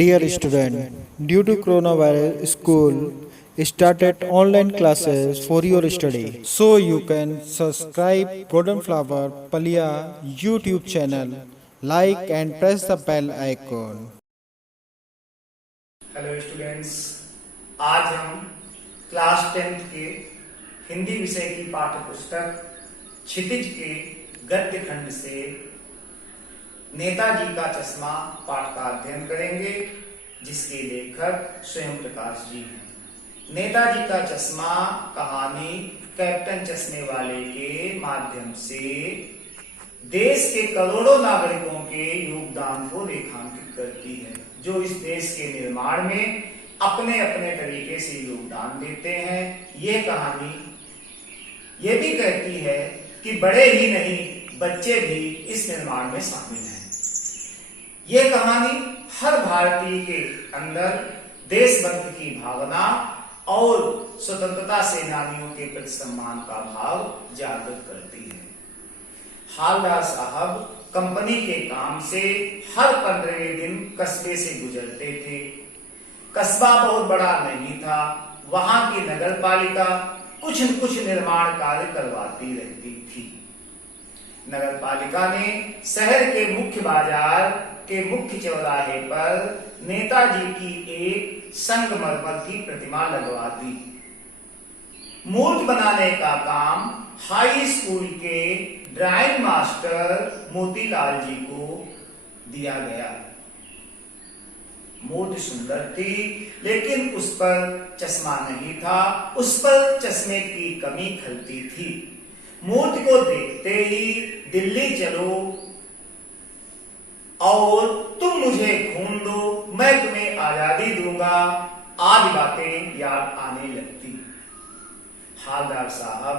Dear student, due to coronavirus, school started online classes for your study. So you can subscribe Golden Flower Palia YouTube channel, like and press the bell icon. Hello students, आज हम class 10th के हिंदी विषय की पाठ्य पुस्तक क्षितिज के गद्य खंड से नेताजी का चश्मा पाठ का अध्ययन करेंगे, जिसके लेखक स्वयं प्रकाश जी हैं। नेताजी का चश्मा कहानी कैप्टन चश्मे वाले के माध्यम से देश के करोड़ों नागरिकों के योगदान को रेखांकित करती है, जो इस देश के निर्माण में अपने अपने तरीके से योगदान देते हैं। ये कहानी ये भी कहती है कि बड़े ही नहीं, बच्चे भी इस निर्माण में शामिल हैं। ये कहानी हर भारतीय के अंदर देशभक्ति की भावना और स्वतंत्रता सेनानियों के प्रति सम्मान का भाव जागृत करती है। हालदार साहब कंपनी के काम से हर 15वें दिन कस्बे से गुजरते थे। कस्बा बहुत बड़ा नहीं था, वहां की नगर पालिका कुछ न कुछ निर्माण कार्य करवाती रहती थी। नगर पालिका ने शहर के मुख्य बाजार के मुख्य चौराहे पर नेताजी की एक संगमरमर की प्रतिमा लगवा दी। मूर्ति बनाने का काम हाई स्कूल के ड्राइंग मास्टर मोतीलाल जी को दिया गया। मूर्ति सुंदर थी, लेकिन उस पर चश्मा नहीं था, उस पर चश्मे की कमी खलती थी। मूर्ति को देखते ही दिल्ली चलो और तुम मुझे खून दो, मैं तुम्हें आजादी दूंगा आदि बातें याद आने लगती। हालदार साहब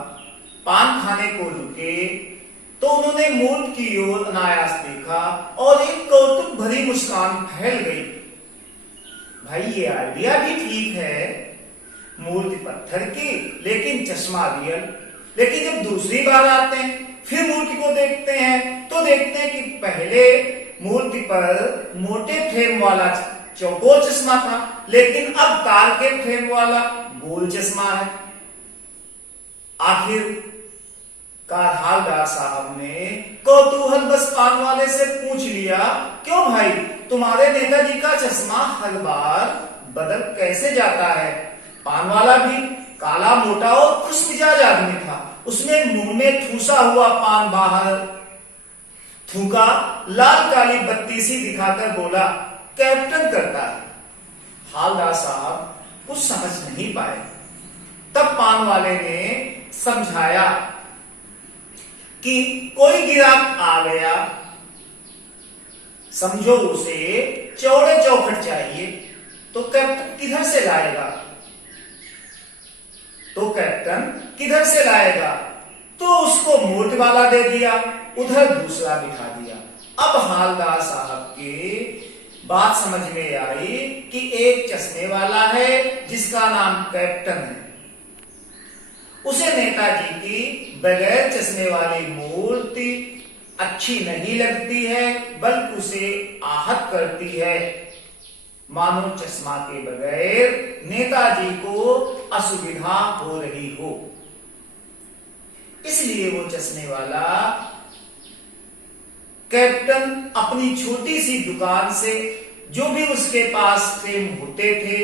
पान खाने को रुके तो उन्होंने मूर्ति की ओर अनायास देखा और एक कौतुक भरी मुस्कान फैल गई। भाई, ये आइडिया भी ठीक है, मूर्ति पत्थर की लेकिन चश्मा रियल। लेकिन जब दूसरी बार आते हैं, फिर मूर्ति को देखते हैं, तो देखते हैं कि पहले मूर्ति पर मोटे फ्रेम वाला चौकोर चश्मा था, लेकिन अब कार के फ्रेम वाला गोल चश्मा है। आखिर हालदार साहब ने कौतूहल बस पान वाले से पूछ लिया, क्यों भाई, तुम्हारे नेताजी का चश्मा हर बार बदल कैसे जाता है? पान वाला भी काला मोटा और खुश मिजाज आदमी था। उसने मुंह में ठूसा हुआ पान बाहर थूका, लाल काली बत्ती सी दिखाकर बोला, कैप्टन करता है। हालदार साहब कुछ समझ नहीं पाए। तब पान वाले ने समझाया कि कोई गिराक आ गया, समझो उसे चौड़े चौखट चाहिए, तो कैप्टन किधर से लाएगा? तो उसको मूर्ति वाला दे दिया, उधर दूसरा बिठा दिया। अब हालदार साहब के बात समझ में आई कि एक चश्मे वाला है जिसका नाम कैप्टन है। उसे नेताजी की बगैर चश्मे वाली मूर्ति अच्छी नहीं लगती है, बल्कि उसे आहत करती है, मानो चश्मा के बगैर नेताजी को असुविधा हो रही हो। इसलिए वो चश्मे वाला कैप्टन अपनी छोटी सी दुकान से जो भी उसके पास फ्रेम होते थे,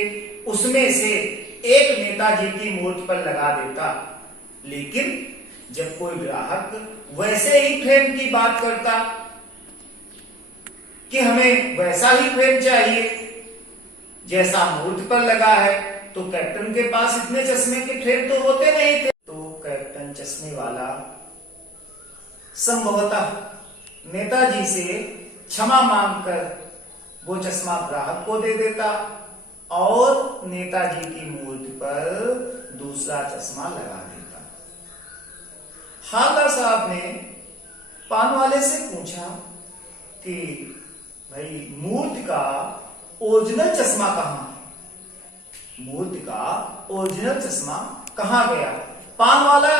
उसमें से एक नेताजी की मूर्ति पर लगा देता। लेकिन जब कोई ग्राहक वैसे ही फ्रेम की बात करता कि हमें वैसा ही फ्रेम चाहिए जैसा मूर्ति पर लगा है, तो कैप्टन के पास इतने चश्मे के फ्रेम तो होते नहीं थे। तो कैप्टन चश्मे वाला संभवतः नेताजी से क्षमा मांगकर वो चश्मा ग्राहक को दे देता और नेताजी की मूर्ति पर दूसरा चश्मा लगा देता। हालदार साहब ने पान वाले से पूछा कि भाई, मूर्ति का ओरिजिनल चश्मा कहां गया? पान वाला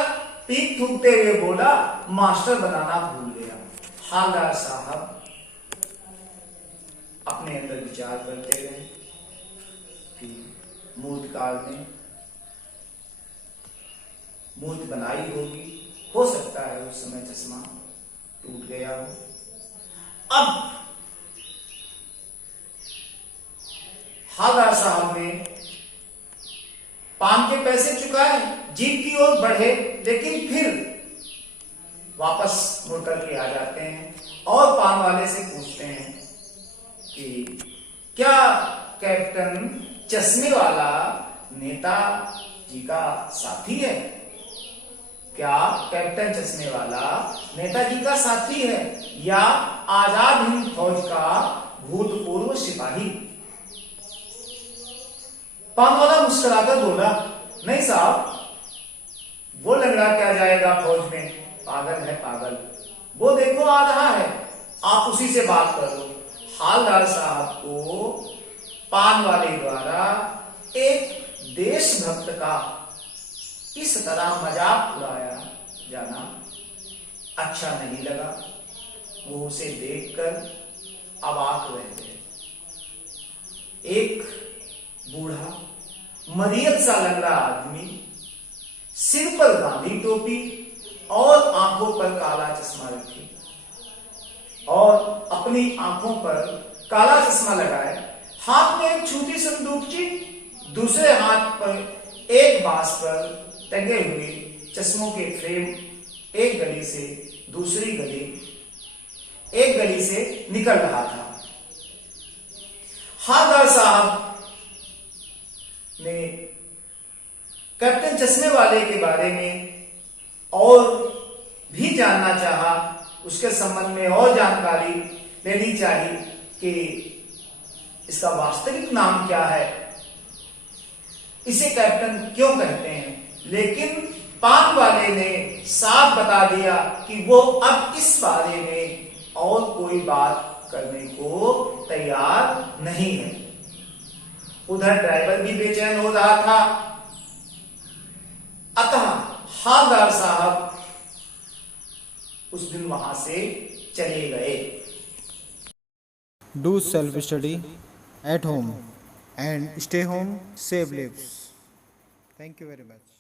पीक थूकते हुए बोला, मास्टर बनाना भूल गया। हालदार साहब अपने अंदर विचार करते रहे कि मूर्त काल में मूर्त बनाई होगी, हो सकता है उस समय चश्मा टूट गया हो। अब हालदार साहब ने पान के पैसे चुकाए, जीप की ओर बढ़े, लेकिन फिर वापस मुड़कर के आ जाते हैं और पान वाले से पूछते हैं कि क्या कैप्टन चश्मे वाला नेताजी का साथी है? क्या कैप्टन चश्मे वाला नेताजी का साथी है या आजाद हिंद फौज का भूतपूर्व सिपाही? पान वाला मुस्कुराकर बोला, नहीं साहब, वो लंगड़ा क्या जाएगा फौज में, पागल है पागल, वो देखो आ रहा है, आप उसी से बात करो। हालदार साहब को पान वाले द्वारा एक देशभक्त का इस तरह मजाक उड़ाया जाना अच्छा नहीं लगा। वो उसे देखकर अवाक रह गए। एक बूढ़ा मरियत सा लग रहा आदमी, सिर पर गांधी टोपी और आंखों पर काला चश्मा रखे और अपनी आंखों पर काला चश्मा लगाए, हाथ में एक छोटी संदूकची, दूसरे हाथ पर एक बांस पर टंगे हुए चश्मों के फ्रेम, एक गली से दूसरी गली, एक गली से निकल रहा था। हालदार साहब ने कैप्टन चश्मे वाले के बारे में और भी जानना चाहा, उसके संबंध में और जानकारी लेनी चाहिए कि इसका वास्तविक नाम क्या है, इसे कैप्टन क्यों कहते हैं। लेकिन पान वाले ने साफ बता दिया कि वो अब इस बारे में और कोई बात करने को तैयार नहीं है। उधर ड्राइवर भी बेचैन हो रहा था, अतः हालदार साहब उस दिन वहां से चले गए। Do self-study at home and stay home, save lives. Thank you very much.